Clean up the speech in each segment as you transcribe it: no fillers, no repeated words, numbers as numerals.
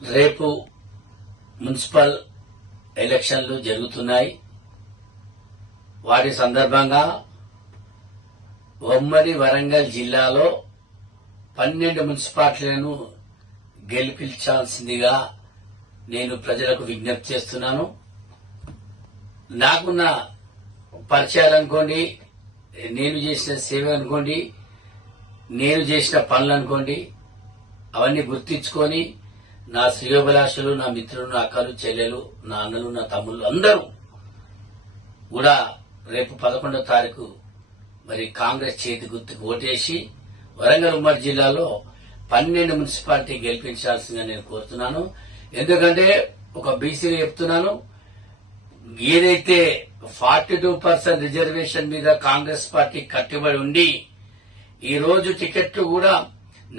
రేపు మున్సిపల్ ఎలక్షన్లు జరుగుతున్నాయి. వాటి సందర్భంగా ఉమ్మడి వరంగల్ జిల్లాలో 12 మున్సిపాలిటీలను గెలిపించాల్సిందిగా నేను ప్రజలకు విజ్ఞప్తి చేస్తున్నాను. నాకున్న పరిచయాలు అనుకోండి, నేను చేసిన సేవ అనుకోండి, నేను చేసిన పనులు అనుకోండి, అవన్నీ గుర్తించుకొని నా శ్రేయోభిలాషులు, నా మిత్రులు, నా అక్కలు, చెల్లెలు, నా అన్నలు, నా తమ్ముళ్ళు అందరూ కూడా రేపు 11వ తారీఖు మరి కాంగ్రెస్ చేతి గుర్తుకు ఓటేసి వరంగల్ ఉమ్మడి జిల్లాలో 12 మున్సిపాలిటీ గెలిపించాల్సిందిగా నేను కోరుతున్నాను. ఎందుకంటే ఒక బీసీగా చెప్తున్నాను, ఏదైతే 42% రిజర్వేషన్ మీద కాంగ్రెస్ పార్టీ కట్టుబడి ఉండి ఈ రోజు టికెట్లు కూడా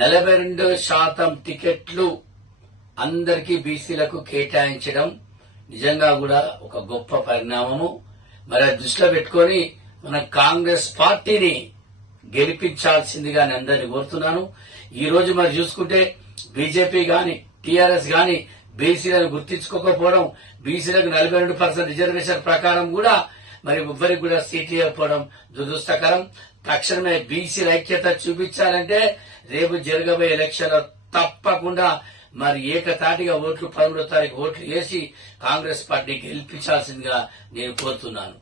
42% టికెట్లు అందరికీ బీసీలకు కేటాయించడం నిజంగా కూడా ఒక గొప్ప పరిణామము. మరి దృష్టిలో పెట్టుకొని మన కాంగ్రెస్ పార్టీని గెలిపించాల్సిందిగా నేను అందరినీ కోరుతున్నాను. ఈ రోజు మరి చూసుకుంటే బీజేపీ గాని టీఆర్ఎస్ గాని బీసీలను గుర్తించుకోకపోవడం, బీసీలకు 42% రిజర్వేషన్ ప్రకారం కూడా మరి ఎవ్వరికి కూడా సీట్లు ఇవ్వకపోవడం దురదృష్టకరం. తక్షణమే బీసీల ఐక్యత చూపించాలంటే రేపు జరగబోయే ఎలక్షన్ తప్పకుండా మరి ఏకతాటిగా 13వ తారీఖు ఓట్లు వేసి కాంగ్రెస్ పార్టీ గెలిపించాల్సిందిగా నేను కోరుతున్నాను.